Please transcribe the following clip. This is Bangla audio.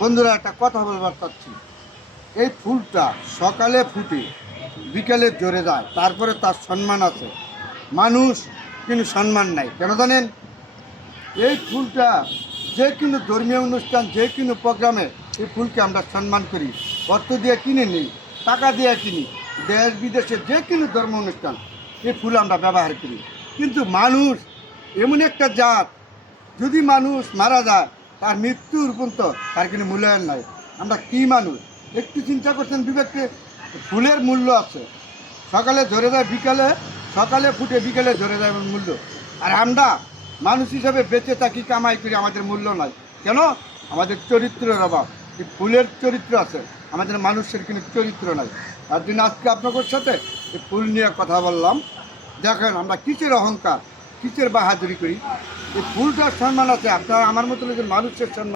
বন্ধুরা একটা কথা বলবার চাচ্ছি। এই ফুলটা সকালে ফুটে বিকেলে ঝরে যায়, তারপরে তার সম্মান আছে। মানুষ কিন্তু সম্মান নাই কেন জানেন? এই ফুলটা যে কোনো ধর্মীয় অনুষ্ঠান, যে কোনো প্রোগ্রামে এই ফুলকে আমরা সম্মান করি। অর্থ দিয়ে কিনে নিই, টাকা দিয়ে কিনি, দেশ বিদেশে যে কোনো ধর্ম অনুষ্ঠান এই ফুল আমরা ব্যবহার করি। কিন্তু মানুষ এমন একটা জাত, যদি মানুষ মারা যায় তার মৃত্যুর পর্যন্ত তার কোনো মূল্যায়ন নাই। আমরা কি মানুষ? একটু চিন্তা করছেন বিবেককে? ফুলের মূল্য আছে, সকালে ঝরে যায় বিকালে, সকালে ফুটে বিকেলে ঝরে যায় এমন মূল্য। আর আমরা মানুষ হিসাবে বেঁচে থাকি, কামাই করি, আমাদের মূল্য নাই কেন? আমাদের চরিত্রের অভাব। এই ফুলের চরিত্র আছে, আমাদের মানুষের কিন্তু চরিত্র নাই। তার জন্য আজকে আপনাদের সাথে এই ফুল নিয়ে কথা বললাম। দেখেন আমরা কিসের অহংকার, কিসের বাহাদুরি করি। এই ফুলটার সম্মান আছে, আপনার আমার মতো মানুষের সম্মান